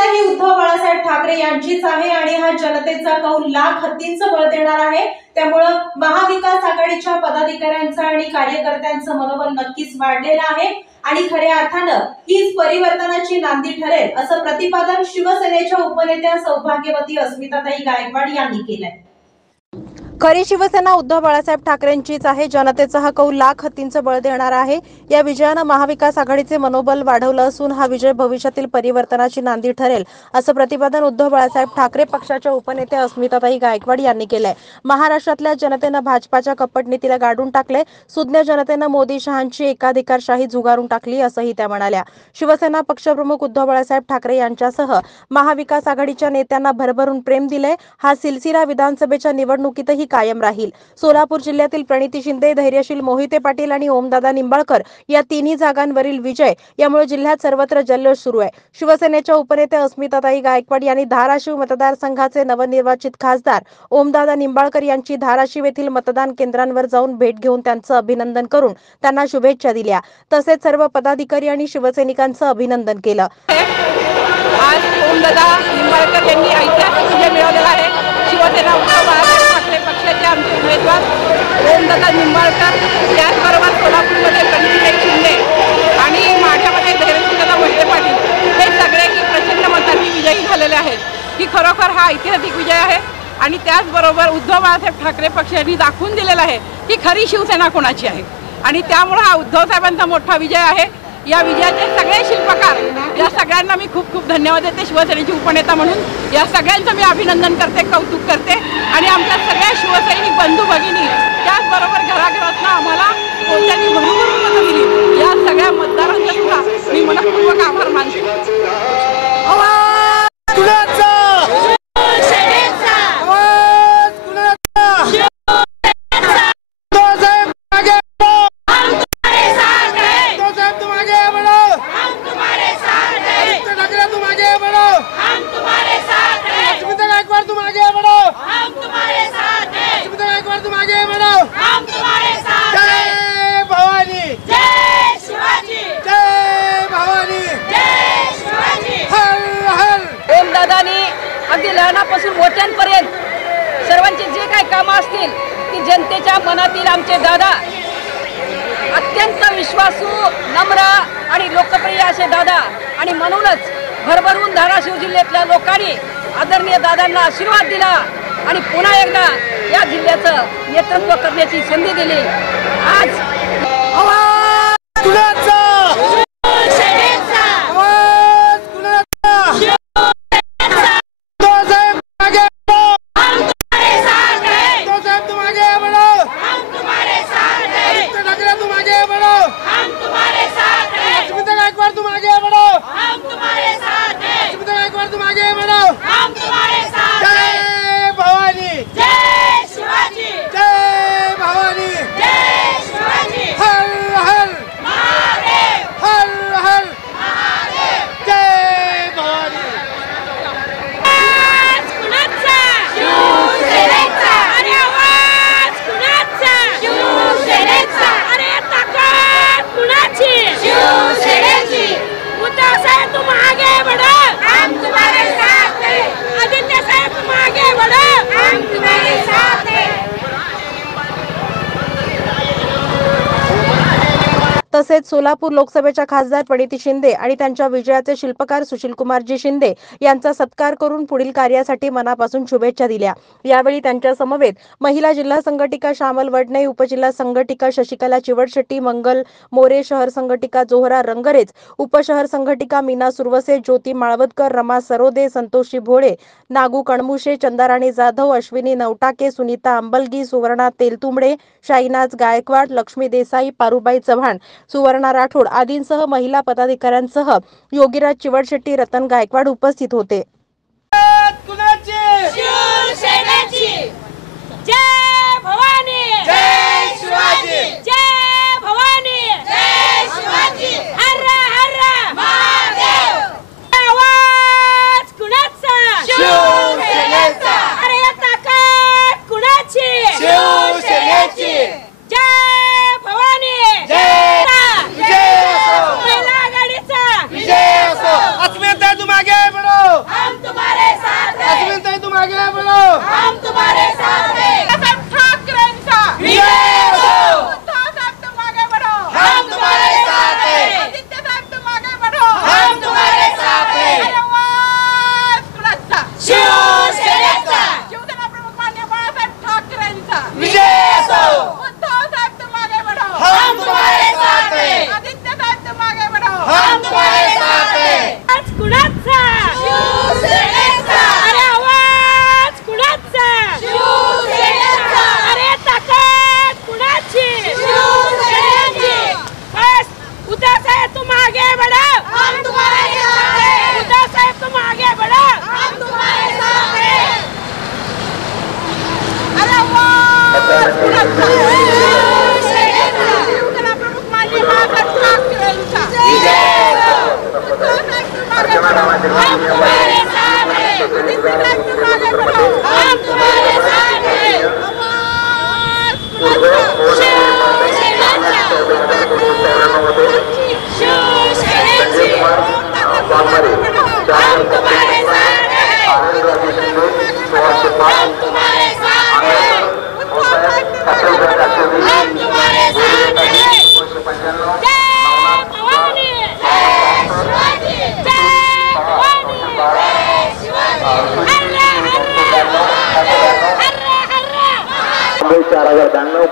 शिवसेना ही उद्धव बाळासाहेब ठाकरे यांचीच आहे आणि हा जनतेचा कौल लाख हत्तींचं बळ देणार आहे। त्यामुळे महाविकास आघाडीच्या पदाधिकाऱ्यांचं आणि कार्यकर्त्यांचं मनोबल नक्कीच वाढलेलं आहे आणि खऱ्या अर्थानं हीच परिवर्तनाची नांदी ठरेल असं प्रतिपादन शिवसेनेच्या उपनेत्या सौभाग्यवती अस्मिताताई गायकवाड यांनी केलंय। खरी शिवसेना उद्धव बाळासाहेब ठाकरेंचीच आहे, जनतेचा हा कौल लाख हत्तींचं बळ देणार आहे। या विजयानं महाविकास आघाडीचे मनोबल वाढवलं असून हा विजय भविष्यातील परिवर्तनाची नांदी ठरेल असं प्रतिपादन उद्धव बाळासाहेब ठाकरे पक्षाच्या उपनेत्या अस्मिताताई गायकवाड यांनी केलंय। महाराष्ट्रातल्या जनतेनं भाजपाच्या कपट नीतीला गाडून टाकले, सुज्ञ जनतेनं मोदी शहांची एकाधिकारशाही झुगारून टाकली असंही त्या म्हणाल्या। शिवसेना पक्षप्रमुख उद्धव बाळासाहेब ठाकरे यांच्यासह महाविकास आघाडीच्या नेत्यांना भरभरून प्रेम दिलंय। हा सिलसिला विधानसभेच्या निवडणुकीतही कायम राहील। सोलापूर जिल्ह्यातील प्रणिती शिंदे, धैर्यशील मोहिते पाटील आणि ओमदादा निंबाळकर या तिन्ही जागांवरील विजय यामुळे जिल्ह्यात सर्वत्र जल्लोष सुरू आहे। शिवसेनेच्या उपनेत्या अस्मिताताई गायकवाड यांनी धाराशिव मतदारसंघाचे नवनिर्वाचित खासदार ओमदादा निंबाळकर यांची धाराशिव येथील मतदान केंद्रांवर जाऊन भेट घेऊन त्यांचं अभिनंदन करून त्यांना शुभेच्छा दिल्या। तसेच सर्व पदाधिकारी आणि शिवसैनिकांचं अभिनंदन केलं। आज ओमदादा निंबाळकर यांनी ऐतिहासिक विजय मिळवलेला आहे। शिवसेना उद्धव बाळासाहेब ठाकरे पक्षाचे आमचे उमेदवार ओमदादा निंबाळकर, त्याचबरोबर सोलापूरमध्ये प्रणिती शिंदे आणि माढ्यामध्ये धैर्यशील मोहिते पाटील हे सगळे की प्रचंड मतांनी विजयी झालेले आहेत। ही खरोखर हा ऐतिहासिक विजय आहे आणि त्याचबरोबर उद्धव बाळासाहेब ठाकरे पक्षाने दाखवून दिलेला आहे की खरी शिवसेना कोणाची आहे आणि त्यामुळे हा उद्धव साहेबांचा मोठा विजय आहे। या विजयाचे सगळे शिल्पकार या सगळ्यांना मी खूप खूप धन्यवाद देते। शिवसेनेची उपनेता म्हणून या सगळ्यांचं मी अभिनंदन करते, कौतुक करते आणि आमच्या सगळ्या शिवसैनिक बंधू भगिनी त्याचबरोबर घराघरातनं आम्हाला त्यांनी भरभरून मतं दिली, या सगळ्या मतदारांचा सुद्धा मी मनपूर्वक आभार मानते। अगदी लहानापासून मोठ्यांपर्यंत सर्वांची जे काही कामं असतील ती जनतेच्या मनातील आमचे दादा, अत्यंत विश्वासू, नम्र आणि लोकप्रिय असे दादा आणि म्हणूनच भरभरून धाराशिव जिल्ह्यातल्या लोकांनी आदरणीय दादांना आशीर्वाद दिला आणि पुन्हा एकदा या जिल्ह्याचं नेतृत्व करण्याची संधी दिली। आज तसेच सोलापूर लोकसभेच्या खासदार प्रणिती शिंदे आणि त्यांच्या विजयाचे शिल्पकार सुशीलकुमारजी शिंदे यांचा सत्कार करून पुढील कार्यासाठी मनापासून शुभेच्छा दिल्या। यावेळी त्यांच्या समवेत महिला जिल्हा संघटिका श्यामल वडणे, उपजिल्हा संघटिका शशिकला चिवडशेट्टी, मंगल मोरे, शहर संघटिका जोहरा रंगरेज, उपशहर संघटिका मीना सुरवसे, ज्योती माळवदकर, रमा सरोदे, संतोषी भोळे, नागू कणमुशे, चंदाराणी जाधव, अश्विनी नवटाके, सुनीता अंबलगी, सुवर्णा तेलतुंबडे, शाईनाज गायकवाड, लक्ष्मी देसाई, पारुबाई चव्हाण, सुवर्णा राठोड आदींसह महिला पदाधिकाऱ्यांसह योगीराज चिवडशेट्टी, रतन गायकवाड उपस्थित होते। तुम आगे बढ़ो।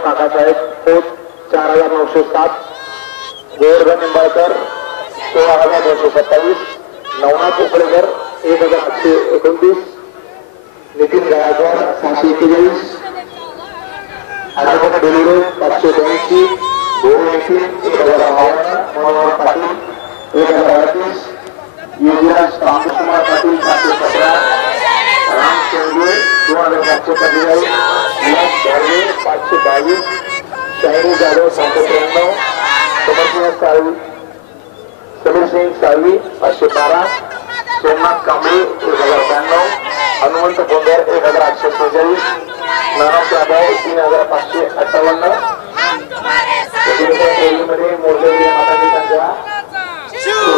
काकासाहेब खोत 4907, गोवर्धन निंबाळकर 16227, नवनाथ उकळेकर 1829, नितीन गायकवाड 741, अशोक डेलिरो 582, गोविंद 1052, मनोहर पाटील 1038, युवराज रामकुमार पाटील 717, राम शेंडे 2545, विलास धारणे 522, शाहिनी जाधव 793, समीर सिंग साळवी 512, सोमनाथ कांबळे 1092, हनुमंत बोंदर 1846, नाना जाधव 3558, मध्ये मोरदेवी माताची संख्या 1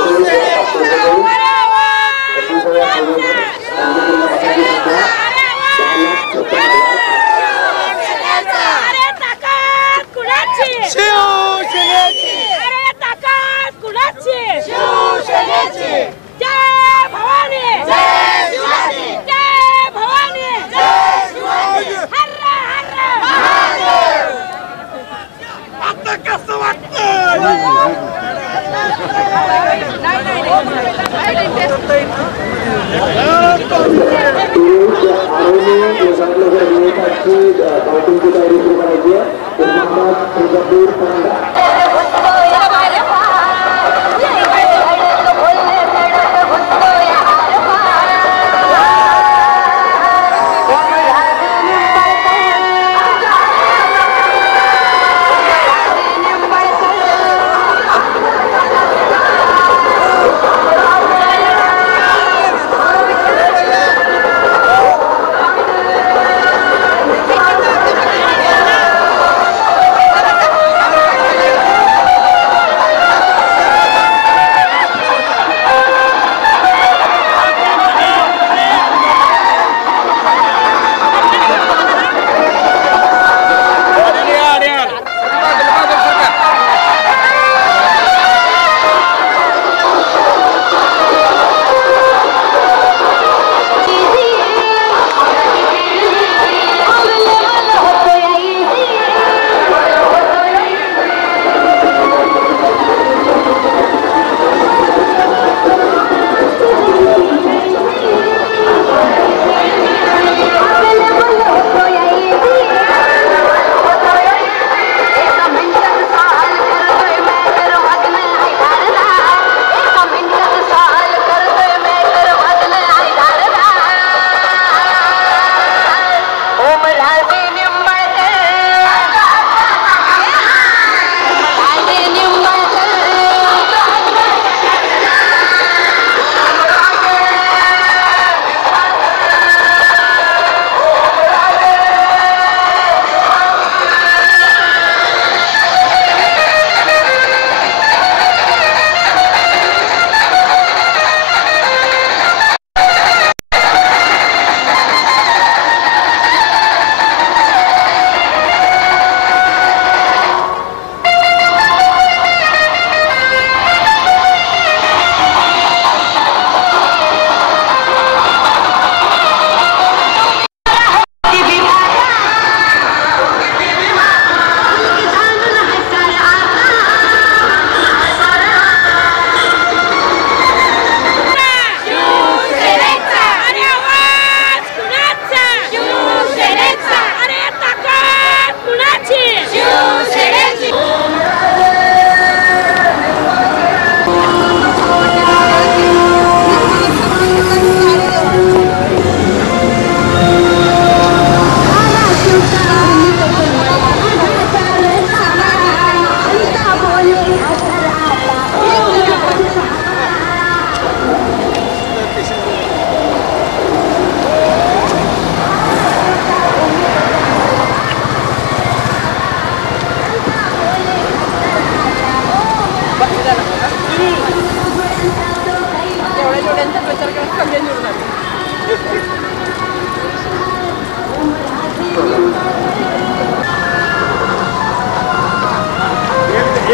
त्यांचा प्रचार करत कमी निवडून आले.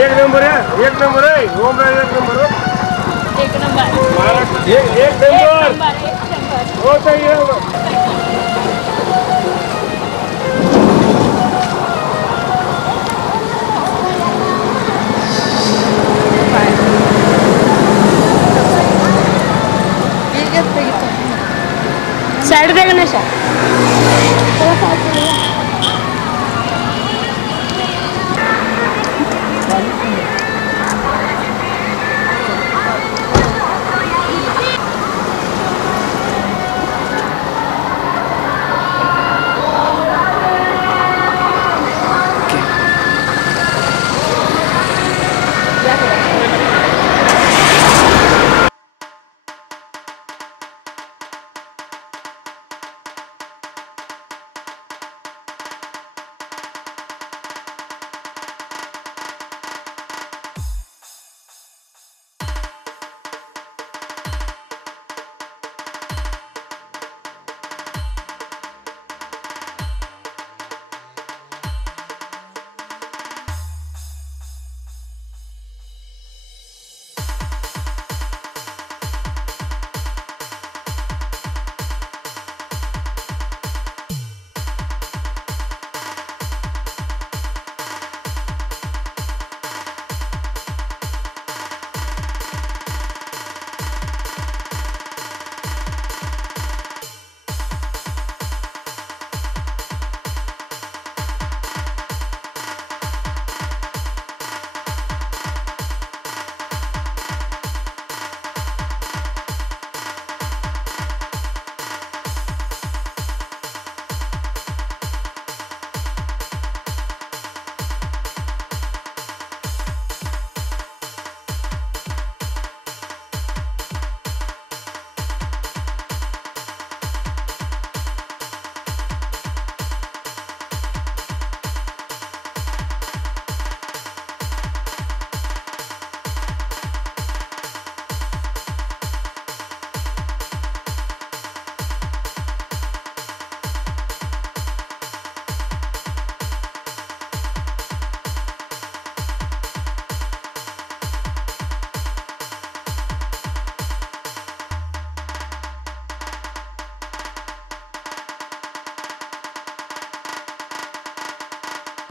एक नंबर आहे, एक नंबर आहे, ओमराज एक नंबर आहे. एक नंबर महाराष्ट्र एक नंबर हो ताई. साइड दे गणेश.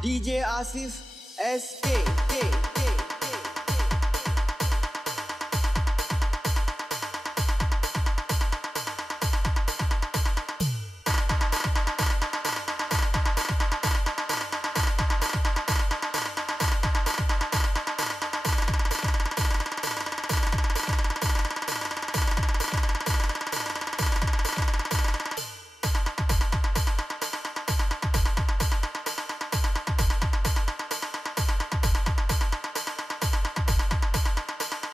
DJ Asif SK.